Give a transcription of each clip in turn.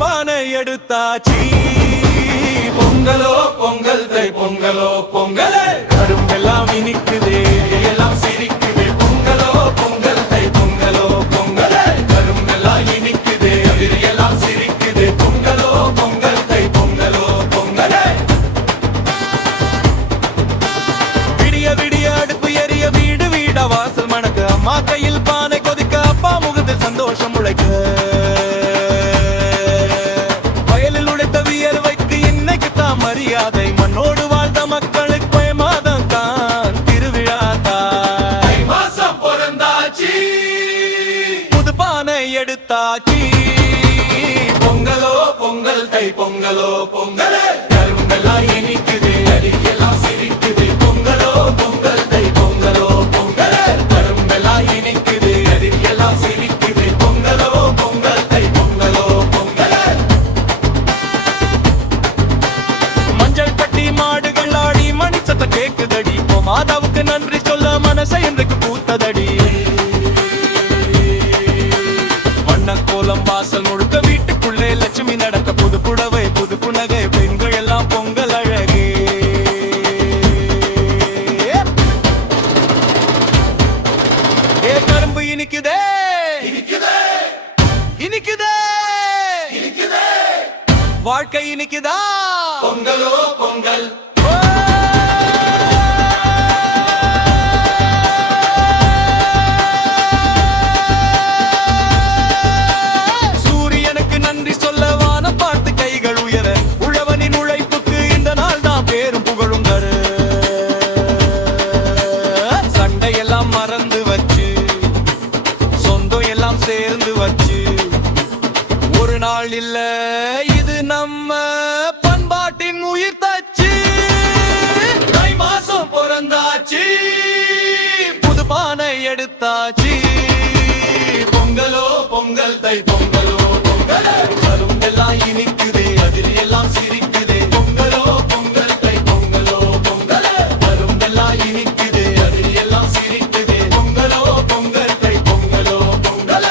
பானை எடுத்தாச்சி பொங்கலோ பொங்கல் தை பொங்கலோ பொங்கலே கரும்பெல்லாம் இனிக்குதே எல்லாம் சிரிக்குதே பொங்கலோ பொங்கல் தை பொங்கலோ பொங்கலே கரும்பெல்லாம் இனிக்குதே எல்லாம் சிரிக்குதே பொங்கலோ பொங்கல் தை பொங்கலோ பொங்கலே விடிய விடிய அடுப்பு எரிய வீடு வீட வாசல் மணக்க அம்மா கையில் பானை கொதிக்க அப்பா முகத்தில் சந்தோஷம் உழைக்க மரியாதை மண்ணோடு வாழ்ந்த மக்களுக்கு பயமாதம் தான் திருவிழா தை மாசம் பிறந்தாச்சி புது பானை எடுத்தாச்சி பொங்கலோ பொங்கல் தை பொங்கலோ பொங்கலே கரும்பெல்லாம் இனிக்குது எல்லாம் சிரிக்குது பொங்கலோ பொங்கல் தை பொங்கலோ பொங்கலே கரும்பெல்லாம் இனிக்குது எல்லாம் சிரிக்குது பொங்கலோ பொங்கல் தை பொங்கலோ பொங்கலே மாடுகள் ஆடி மணி சத்த கேக்குதடி மாதாவுக்கு நன்றி சொல்ல மனசை இன்றைக்கு பூத்ததடி வண்ண கோலம் வாசல் முழுக்க வீட்டுக்குள்ளே லட்சுமி நடக்க புது புடவை புது புனகை பெண்கள் எல்லாம் பொங்கல் அழகே ஏ கரும்பு இனிக்குதே இனிக்குதே வாழ்க்கை இனிக்குதா பொங்கலோ பொங்கல் சூரியனுக்கு நன்றி சொல்ல வானம் பார்த்து கைகள் உயர உழவனின் உழைப்புக்கு இந்த நாள் தான் பேரும் புகழும் தரு சண்டையெல்லாம் மறந்து வச்சு சொந்தம் எல்லாம் சேர்ந்து வச்சு ஒரு நாள் இல்ல இது நம்ம பண்பாட்டின் உயிர் தச்சு தை மாசம் பிறந்தாச்சு புது பானை எடுத்தாச்சு பொங்கலோ பொங்கல் தை பொங்கலோ பொங்கல் கரும்பெல்லாம் இனிக்குதே அதில் எல்லாம் சிரிக்குதே பொங்கலோ பொங்கல் தை பொங்கலோ பொங்கல் கரும்பெல்லாம் இனிக்குதே அதில் எல்லாம் சிரிக்குதே பொங்கலோ பொங்கல் தை பொங்கலோ பொங்கல்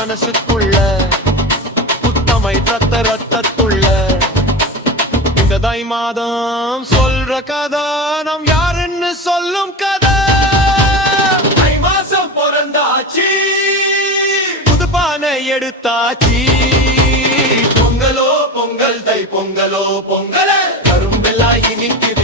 மனசுக்குள்ள புத்தமை ரத்த ரத்தத்துள்ள இந்த தை மாதம் சொல்ற கதை நம் யாருன்னு சொல்லும் கதை தை மாசம் பிறந்தாச்சி புது பானை எடுத்தாச்சி பொங்கலோ பொங்கல் தை பொங்கலோ பொங்கல் கரும்பெல்லாம் இனிக்குது